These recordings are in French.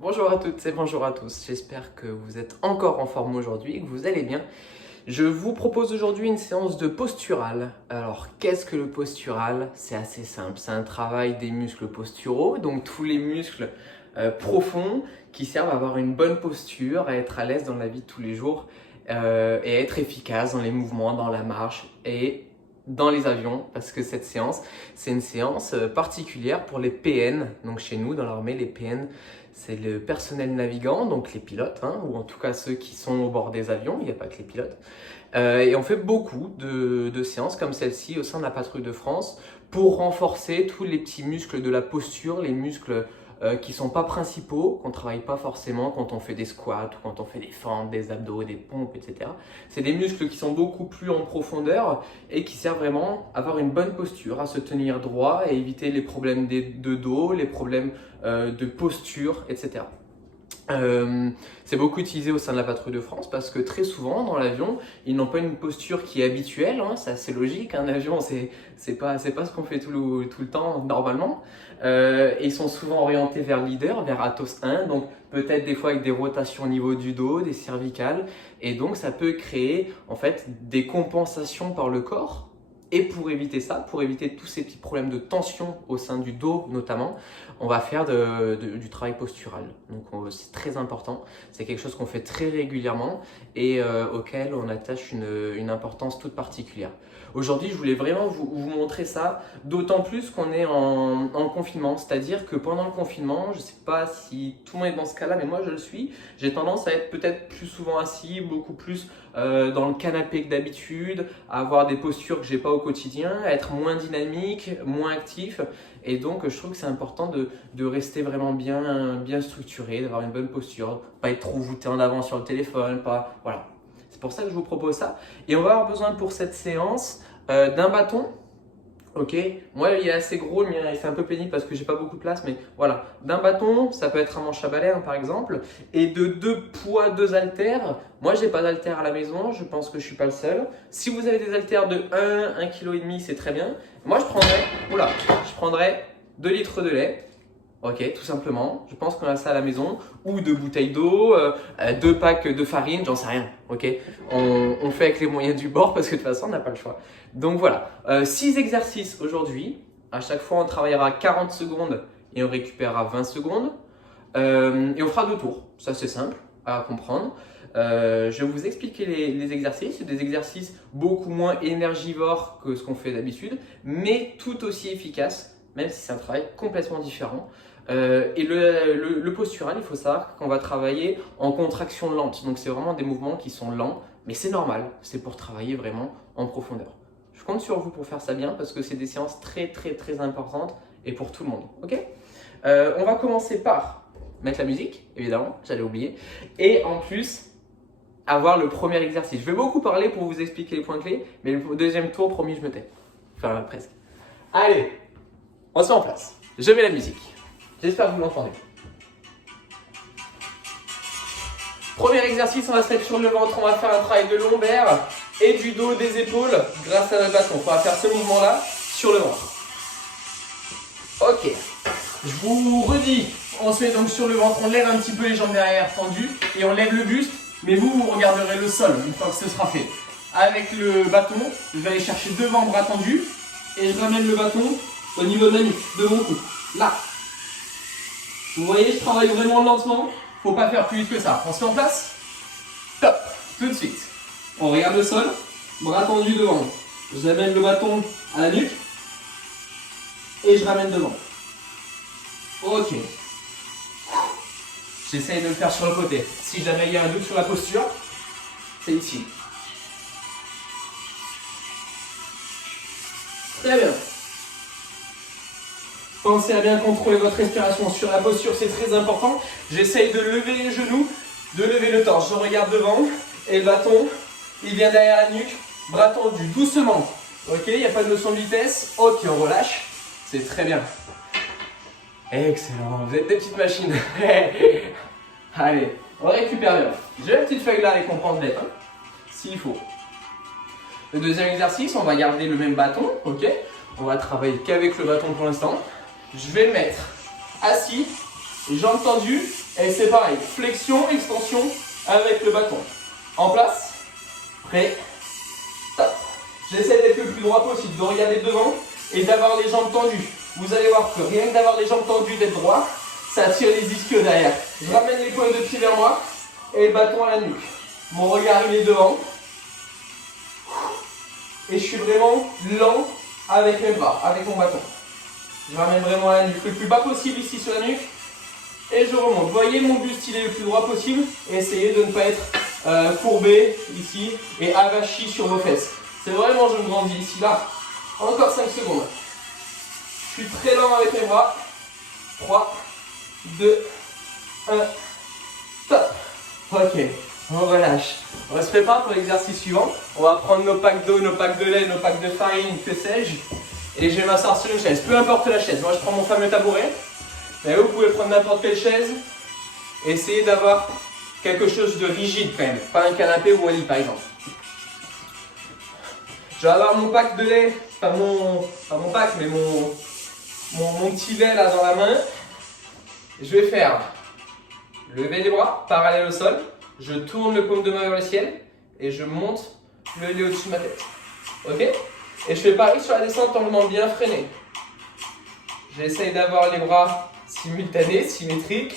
Bonjour à toutes et bonjour à tous, j'espère que vous êtes encore en forme aujourd'hui et que vous allez bien. Je vous propose aujourd'hui une séance de postural. Alors qu'est-ce que le postural? C'est assez simple, c'est un travail des muscles posturaux, donc tous les muscles profonds qui servent à avoir une bonne posture, à être à l'aise dans la vie de tous les jours et à être efficace dans les mouvements, dans la marche et dans les avions, parce que cette séance, c'est une séance particulière pour les PN. Donc chez nous, dans l'armée, les PN, c'est le personnel navigant, donc les pilotes, hein, ou en tout cas ceux qui sont au bord des avions, il n'y a pas que les pilotes. Et on fait beaucoup de séances comme celle-ci au sein de la patrouille de France pour renforcer tous les petits muscles de la posture, les muscles qui ne sont pas principaux, qu'on ne travaille pas forcément quand on fait des squats ou quand on fait des fentes, des abdos, des pompes, etc. C'est des muscles qui sont beaucoup plus en profondeur et qui servent vraiment à avoir une bonne posture, à se tenir droit et éviter les problèmes de dos, les problèmes de posture, etc. C'est beaucoup utilisé au sein de la patrouille de France parce que très souvent dans l'avion, ils n'ont pas une posture qui est habituelle, hein, c'est assez logique, un avion c'est pas ce qu'on fait tout le temps normalement. Ils sont souvent orientés vers le leader, vers Athos 1, donc peut-être des fois avec des rotations au niveau du dos, des cervicales, et donc ça peut créer en fait des compensations par le corps. Et pour éviter ça, pour éviter tous ces petits problèmes de tension au sein du dos notamment, on va faire du travail postural. Donc c'est très important, c'est quelque chose qu'on fait très régulièrement et auquel on attache une importance toute particulière. Aujourd'hui, je voulais vraiment vous montrer ça, d'autant plus qu'on est en confinement, c'est-à-dire que pendant le confinement, je ne sais pas si tout le monde est dans ce cas-là, mais moi je le suis, j'ai tendance à être peut-être plus souvent assis, beaucoup plus dans le canapé que d'habitude, à avoir des postures que j'ai pas au quotidien, à être moins dynamique, moins actif. Et donc, je trouve que c'est important de rester vraiment bien structuré, d'avoir une bonne posture, pas être trop voûté en avant sur le téléphone, pas voilà. C'est pour ça que je vous propose ça. Et on va avoir besoin pour cette séance d'un bâton. Ok, moi il est assez gros, le mien c'est un peu pénible parce que j'ai pas beaucoup de place, mais voilà, d'un bâton, ça peut être un manche à balai hein, par exemple, et de 2 poids, 2 haltères. Moi j'ai pas d'haltères à la maison, je pense que je suis pas le seul. Si vous avez des haltères de 1,5 kg, c'est très bien. Moi je prendrais 2 litres de lait. Ok, tout simplement. Je pense qu'on a ça à la maison. Ou 2 bouteilles d'eau, 2 packs de farine, j'en sais rien. Ok, on fait avec les moyens du bord parce que de toute façon, on n'a pas le choix. Donc voilà, 6 exercices aujourd'hui. À chaque fois, on travaillera 40 secondes et on récupérera 20 secondes. Et on fera 2 tours. Ça, c'est simple à comprendre. Je vais vous expliquer les exercices. C'est des exercices beaucoup moins énergivores que ce qu'on fait d'habitude, mais tout aussi efficaces, même si c'est un travail complètement différent. Et le postural, il faut savoir qu'on va travailler en contraction lente. Donc c'est vraiment des mouvements qui sont lents, mais c'est normal. C'est pour travailler vraiment en profondeur. Je compte sur vous pour faire ça bien parce que c'est des séances très importantes et pour tout le monde. Ok, on va commencer par mettre la musique, évidemment, j'allais oublier. Et en plus, avoir le premier exercice. Je vais beaucoup parler pour vous expliquer les points clés, mais le deuxième tour, promis, je me tais. Enfin, presque. Allez, on se met en place. Je mets la musique. J'espère que vous l'entendez. Premier exercice, on va se mettre sur le ventre. On va faire un travail de lombaire et du dos, des épaules grâce à notre bâton. On va faire ce mouvement-là sur le ventre. Ok. Je vous redis, on se met donc sur le ventre. On lève un petit peu les jambes derrière tendues et on lève le buste. Mais vous regarderez le sol une fois que ce sera fait. Avec le bâton, je vais aller chercher devant, bras tendu. Et je ramène le bâton au niveau de la nuque, de mon cou. Là. Vous voyez, je travaille vraiment lentement. Faut pas faire plus vite que ça. On se met en place. Top. Tout de suite. On regarde le sol. Bras tendu devant. J'amène le bâton à la nuque. Et je ramène devant. Ok. J'essaye de le faire sur le côté. Si jamais il y a un doute sur la posture, c'est ici. Très bien. Pensez à bien contrôler votre respiration sur la posture, c'est très important. J'essaye de lever les genoux, de lever le torse. Je regarde devant et le bâton, il vient derrière la nuque. Bras tendu, doucement. Ok, il n'y a pas de notion de vitesse. Ok, on relâche. C'est très bien. Excellent, vous êtes des petites machines. Allez, on récupère bien. J'ai la petite feuille là avec mon prend-bête, hein, s'il faut. Le deuxième exercice, on va garder le même bâton, ok. On va travailler qu'avec le bâton pour l'instant. Je vais le mettre assis Les jambes tendues. Et c'est pareil. Flexion, extension avec le bâton. En place. Prêt. Top. J'essaie d'être le plus droit possible, de regarder devant et d'avoir les jambes tendues. Vous allez voir que rien que d'avoir les jambes tendues, d'être droit, ça tire les ischios derrière. Je ramène les pointes de pied vers moi et le bâton à la nuque. Mon regard il est devant. Et je suis vraiment lent avec mes bras, avec mon bâton. Je ramène vraiment la nuque le plus bas possible ici sur la nuque. Et je remonte. Vous voyez, mon buste il est le plus droit possible. Et essayez de ne pas être courbé ici et avachi sur vos fesses. C'est vraiment, je me grandis ici, là. Encore 5 secondes. Je suis très lent avec mes bras. 3, 2, 1. Top. Ok. On relâche. On se prépare pour l'exercice suivant. On va prendre nos packs d'eau, nos packs de lait, nos packs de farine, que sais-je. Et je vais m'asseoir sur une chaise. Peu importe la chaise. Moi, je prends mon fameux tabouret. Mais vous pouvez prendre n'importe quelle chaise. Essayez d'avoir quelque chose de rigide quand même. Pas un canapé ou un lit, par exemple. Je vais avoir mon pack de lait. Pas mon pack, mais mon petit lait là dans la main. Je vais faire lever les bras parallèle au sol. Je tourne le paume de main vers le ciel et je monte le lait au-dessus de ma tête. Ok? Et je fais pareil sur la descente en me bien freiné. J'essaye d'avoir les bras simultanés, symétriques.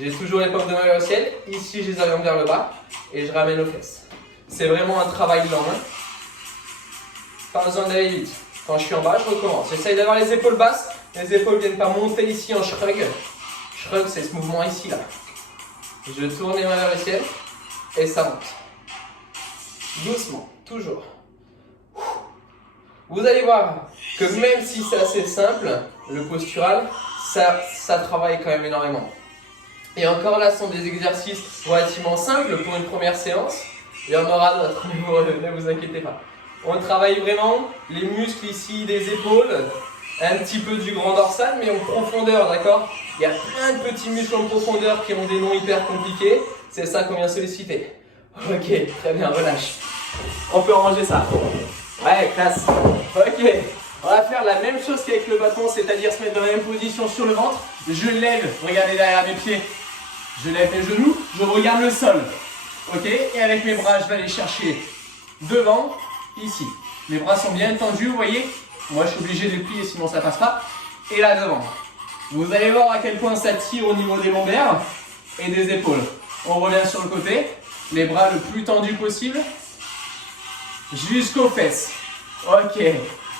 J'ai toujours les paumes de main vers le ciel. Ici, je les oriente vers le bas et je ramène aux fesses. C'est vraiment un travail lent. Hein? Pas besoin d'aller vite. Quand je suis en bas, je recommence. J'essaye d'avoir les épaules basses. Les épaules ne viennent pas monter ici en shrug. Shrug, c'est ce mouvement ici, là. Je tourne les mains vers le ciel et ça monte. Doucement, toujours. Vous allez voir que même si c'est assez simple, le postural, ça travaille quand même énormément. Et encore là, ce sont des exercices relativement simples pour une première séance. Il y en aura d'autres, ne vous inquiétez pas. On travaille vraiment les muscles ici des épaules, un petit peu du grand dorsal, mais en profondeur, d'accord? Il y a plein de petits muscles en profondeur qui ont des noms hyper compliqués. C'est ça qu'on vient solliciter. Ok, très bien, relâche. On peut ranger ça. Ouais, classe. Ok, on va faire la même chose qu'avec le bâton, c'est-à-dire se mettre dans la même position sur le ventre. Je lève, regardez derrière mes pieds. Je lève mes genoux, je regarde le sol. Ok, et avec mes bras, je vais aller chercher devant, ici. Les bras sont bien tendus, vous voyez? Moi, je suis obligé de les plier, sinon ça passe pas. Et là devant. Vous allez voir à quel point ça tire au niveau des lombaires et des épaules. On revient sur le côté. Les bras le plus tendus possible. Jusqu'aux fesses. Ok.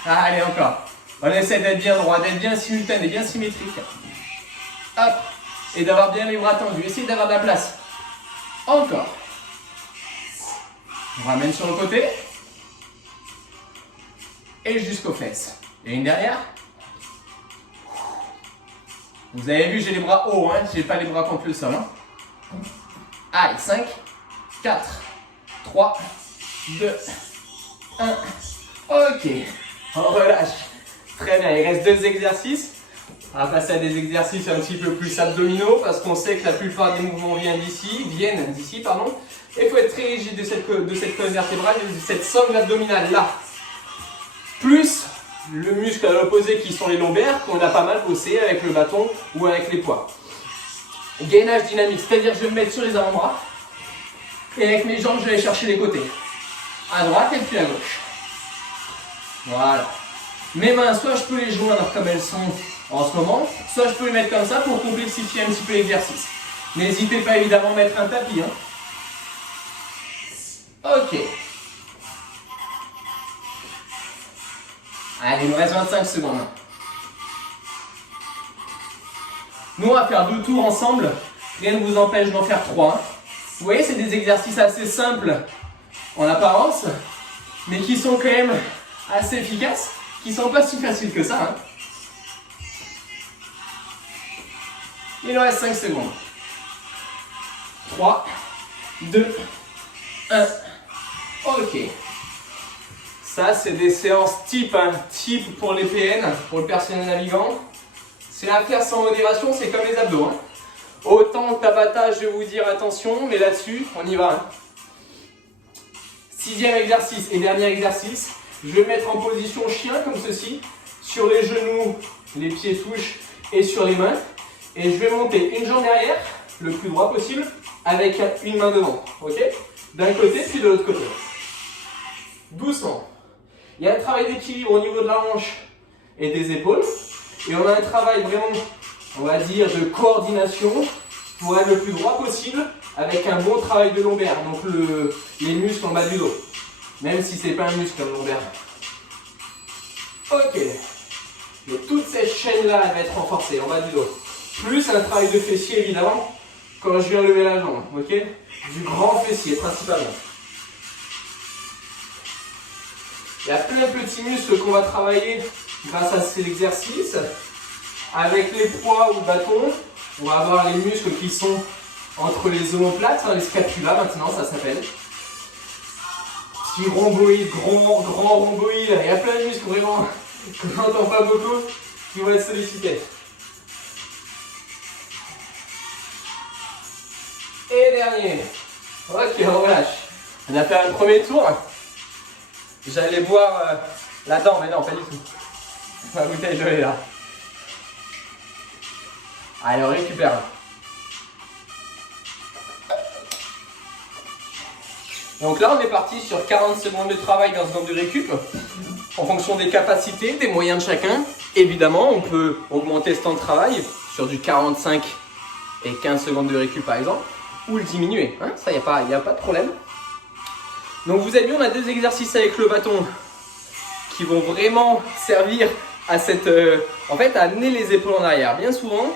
Allez, encore. On essaie d'être bien droit, d'être bien simultané, bien symétrique. Hop. Et d'avoir bien les bras tendus. Essayez d'avoir de la place. Encore. On ramène sur le côté. Et jusqu'aux fesses. Et une dernière. Vous avez vu, j'ai les bras hauts, hein, j'ai pas les bras contre le sol. Hein. Allez, 5, 4, 3, 2, 1. Ok, on relâche. Très bien, il reste 2 exercices. On va passer à des exercices un petit peu plus abdominaux parce qu'on sait que la plupart des mouvements viennent d'ici. Et il faut être très rigide de cette colonne vertébrale et de cette sangle abdominale là. Plus le muscle à l'opposé qui sont les lombaires qu'on a pas mal bossé avec le bâton ou avec les poids. Gainage dynamique, c'est-à-dire je vais me mettre sur les avant-bras et avec mes jambes je vais aller chercher les côtés. À droite et puis à gauche. Voilà. Mes mains, soit je peux les joindre comme elles sont en ce moment, soit je peux les mettre comme ça pour complexifier un petit peu l'exercice. N'hésitez pas évidemment à mettre un tapis. Hein. Ok. Allez, il nous reste 25 secondes. Nous, on va faire 2 tours ensemble. Rien ne vous empêche d'en faire 3. Hein. Vous voyez, c'est des exercices assez simples en apparence, mais qui sont quand même assez efficaces, qui ne sont pas si faciles que ça. Hein. Il nous reste 5 secondes. 3, 2, 1. Ok. Ça, c'est des séances type, hein, type pour les PN, pour le personnel navigant. C'est à faire sans modération, c'est comme les abdos. Hein. Autant le Tabata, je vais vous dire attention, mais là-dessus, on y va. Hein. 6e exercice et dernier exercice. Je vais me mettre en position chien, comme ceci. Sur les genoux, les pieds touchent et sur les mains. Et je vais monter une jambe derrière, le plus droit possible, avec une main devant. Ok? D'un côté, puis de l'autre côté. Doucement. Il y a un travail d'équilibre au niveau de la hanche et des épaules. Et on a un travail vraiment, on va dire, de coordination pour être le plus droit possible avec un bon travail de lombaire. Donc les muscles en bas du dos. Même si ce n'est pas un muscle comme lombaire. Ok. Et toute cette chaîne-là, elle va être renforcée en bas du dos. Plus un travail de fessier, évidemment, quand je viens lever la jambe. Ok? Du grand fessier, principalement. Il y a plein de petits muscles qu'on va travailler grâce à cet exercice. Avec les poids ou bâtons, on va avoir les muscles qui sont entre les omoplates, les scapulas maintenant, ça s'appelle. Petit rhomboïde, grand rhomboïde. Il y a plein de muscles vraiment que je n'entends pas beaucoup qui vont être sollicités. Et dernier. Ok, on relâche. On a fait un premier tour. J'allais boire là-dedans, mais non, pas du tout. Ma bouteille de lait là. Allez, on récupère. Donc là, on est parti sur 40 secondes de travail, 15 secondes de récup. En fonction des capacités, des moyens de chacun. Évidemment, on peut augmenter ce temps de travail sur du 45 et 15 secondes de récup par exemple. Ou le diminuer. Hein, ça, il n'y a pas de problème. Donc vous avez vu, on a deux exercices avec le bâton qui vont vraiment servir à en fait, à amener les épaules en arrière. Bien souvent,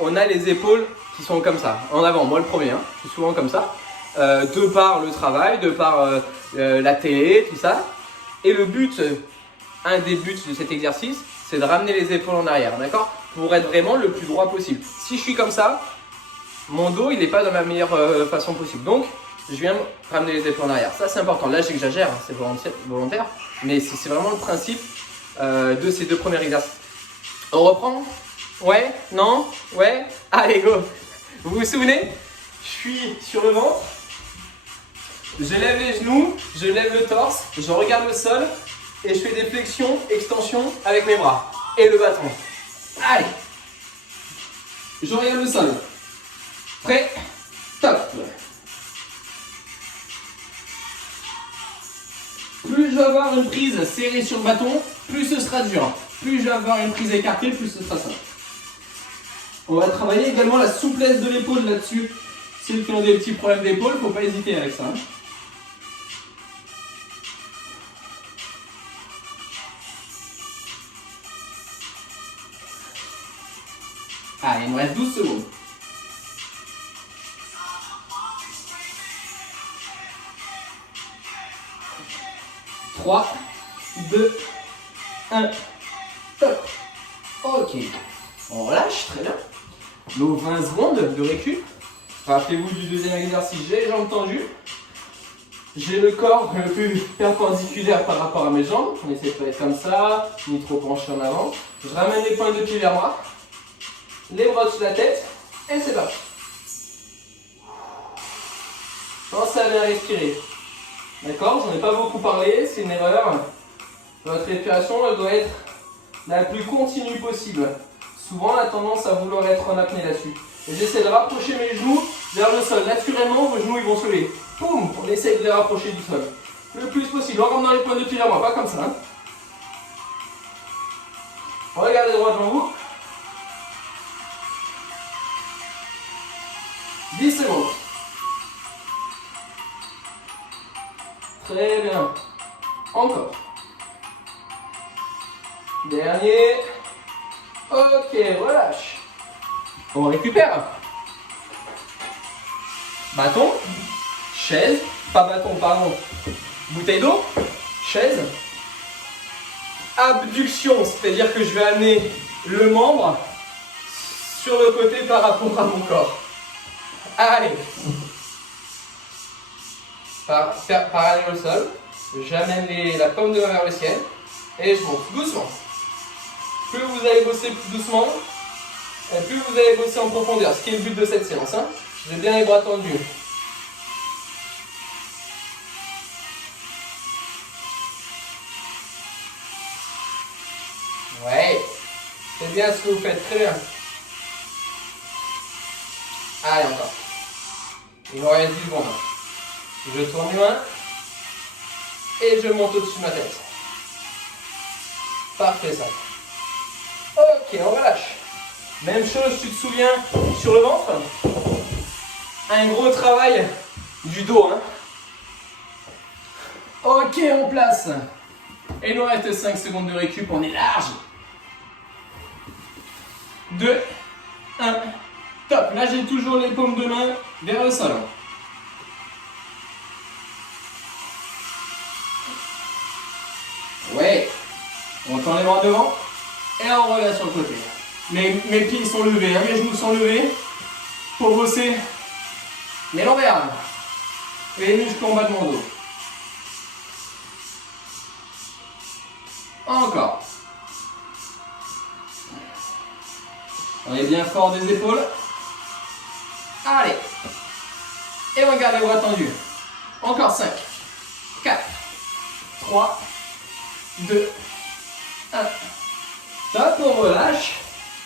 on a les épaules qui sont comme ça, en avant. Moi le premier, je suis souvent comme ça. De par le travail, de par la télé, tout ça. Et le but, un des buts de cet exercice, c'est de ramener les épaules en arrière, d'accord? Pour être vraiment le plus droit possible. Si je suis comme ça, mon dos, il n'est pas de la meilleure façon possible. Donc, je viens ramener les épaules en arrière. Ça, c'est important. Là, j'exagère, hein, c'est volontaire. Mais c'est vraiment le principe de ces deux premiers exercices. On reprend? Ouais? Non? Ouais? Allez, go! Vous vous souvenez? Je suis sur le ventre. Je lève les genoux, je lève le torse, je regarde le sol et je fais des flexions, extensions avec mes bras et le bâton. Allez! Je regarde le sol. Prêt? Top! Plus je vais avoir une prise serrée sur le bâton, plus ce sera dur. Plus je vais avoir une prise écartée, plus ce sera simple. On va travailler également la souplesse de l'épaule là-dessus. Ceux qui ont des petits problèmes d'épaule, il ne faut pas hésiter avec ça. Allez, il me reste 12 secondes. 3, 2, 1, top. Ok, on relâche, très bien. Nos 20 secondes de récup. Rappelez-vous du deuxième exercice, j'ai les jambes tendues. J'ai le corps le plus perpendiculaire par rapport à mes jambes. On essaie de pas être comme ça, ni trop penché en avant. Je ramène les pointes de pied vers moi. Les bras sur la tête. Et c'est parti. Pensez à bien respirer. D'accord? J'en ai pas beaucoup parlé, c'est une erreur. Votre respiration elle doit être la plus continue possible. Souvent, on a tendance à vouloir être en apnée là-dessus. Et j'essaie de rapprocher mes genoux vers le sol. Naturellement, vos genoux ils vont se lever. Boum! On essaie de les rapprocher du sol. Le plus possible. En ramenant les pointes de pied vers moi, pas comme ça. Hein. Regardez droit devant vous. 10 secondes. Très bien. Encore. Dernier. Ok, relâche. On récupère. Bâton. Chaise. Pas bâton, pardon. Bouteille d'eau. Chaise. Abduction, c'est-à-dire que je vais amener le membre sur le côté par rapport à mon corps. Allez. Parallèle au sol. J'amène la paume de main vers le ciel. Et je monte doucement. Plus vous allez bosser plus doucement, et plus vous allez bosser en profondeur. Ce qui est le but de cette séance. Hein. J'ai bien les bras tendus. Ouais. C'est bien ce que vous faites. Très bien. Allez, encore. Il me reste 10 secondes. Je tourne les mains. Et je monte au-dessus de ma tête. Parfait ça. Ok, on relâche. Même chose, tu te souviens, sur le ventre. Un gros travail du dos. Hein. Ok, on place. Et il nous reste 5 secondes de récup, on est large. 2, 1, top. Là, j'ai toujours les paumes de main vers le sol. Ouais. On tend les bras devant et on revient sur le côté. Mes pieds sont levés, hein, mes genoux sont levés pour bosser les lombaires et les muscles en bas de mon dos. Encore. On est bien fort des épaules. Allez. Et on garde les bras tendus. Encore 5, 4, 3, 2, 1. Top, on relâche.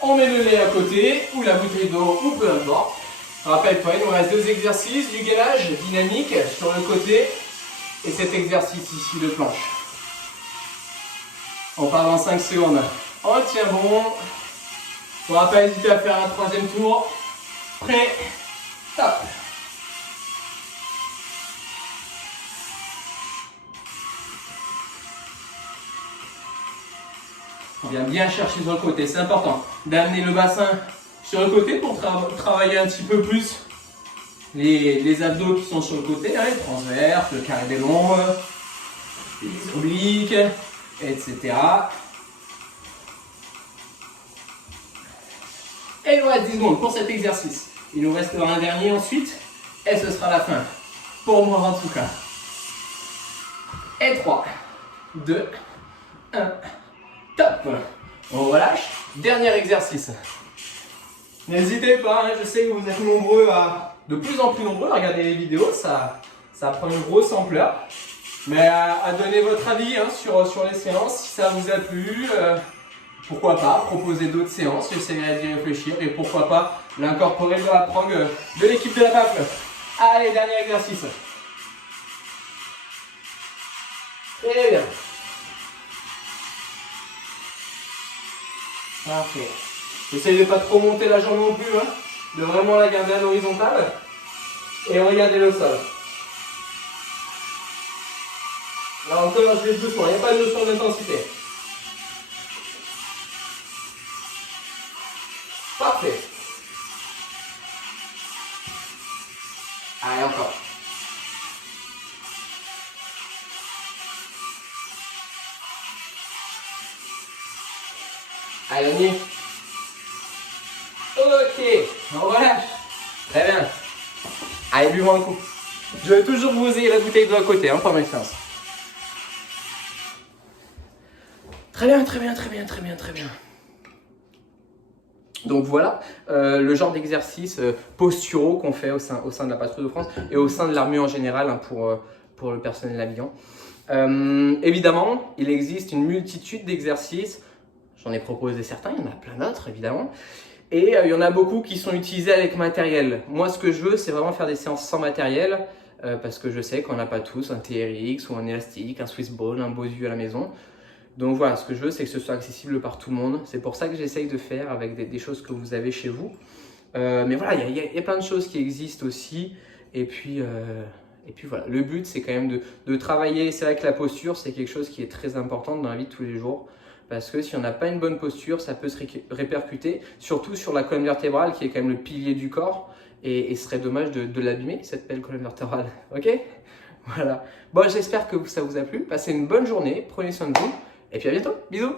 On met le lait à côté, ou la bouteille d'eau, ou peu importe. Rappelle-toi, il nous reste 2 exercices, du gainage dynamique sur le côté, et cet exercice ici de planche. On part dans 5 secondes. On tient bon. On ne va pas hésiter à faire un 3e tour. Prêt. Top. On vient bien chercher sur le côté. C'est important d'amener le bassin sur le côté pour travailler un petit peu plus les abdos qui sont sur le côté, hein, les transverses, le carré des longs, les obliques, etc. Et il nous reste 10 secondes pour cet exercice. Il nous restera un dernier ensuite, et ce sera la fin. Pour moi en tout cas. Et 3, 2, 1, top. On relâche. Dernier exercice. N'hésitez pas, hein, je sais que vous êtes nombreux de plus en plus nombreux à regarder les vidéos, ça prend une grosse ampleur. Mais à donner votre avis hein, sur les séances, si ça vous a plu. Pourquoi pas proposer d'autres séances, j'essaierai d'y réfléchir et pourquoi pas l'incorporer dans la prog de l'équipe de la PAF. Allez, dernier exercice. Très bien. Parfait. Essayez de ne pas trop monter la jambe non plus, hein, de vraiment la garder à l'horizontale et regardez le sol. Là encore, je vais doucement, il n'y a pas de notion d'intensité. Parfait. Allez, encore. Allez, on y est. Ok, on relâche. Très bien. Allez, buvons un coup. Je vais toujours vous ayez la bouteille de l'autre côté, hein, pour mes séances. Très bien, très bien, très bien, très bien, très bien. Donc voilà le genre d'exercices posturaux qu'on fait au sein de la Patrouille de France et au sein de l'armée en général hein, pour le personnel habillant. Évidemment, il existe une multitude d'exercices. J'en ai proposé certains, il y en a plein d'autres évidemment. Et il y en a beaucoup qui sont utilisés avec matériel. Moi, ce que je veux, c'est vraiment faire des séances sans matériel parce que je sais qu'on n'a pas tous un TRX ou un élastique, un Swiss Ball, un Bosu à la maison. Donc voilà, ce que je veux, c'est que ce soit accessible par tout le monde. C'est pour ça que j'essaye de faire avec des choses que vous avez chez vous. Mais voilà, il y a plein de choses qui existent aussi. Et puis voilà, le but, c'est quand même de travailler. C'est vrai que la posture, c'est quelque chose qui est très important dans la vie de tous les jours. Parce que si on n'a pas une bonne posture, ça peut se répercuter, surtout sur la colonne vertébrale, qui est quand même le pilier du corps. Et ce serait dommage de l'abîmer, cette belle colonne vertébrale. Ok? Voilà. Bon, j'espère que ça vous a plu. Passez une bonne journée, prenez soin de vous. Et puis à bientôt, bisous!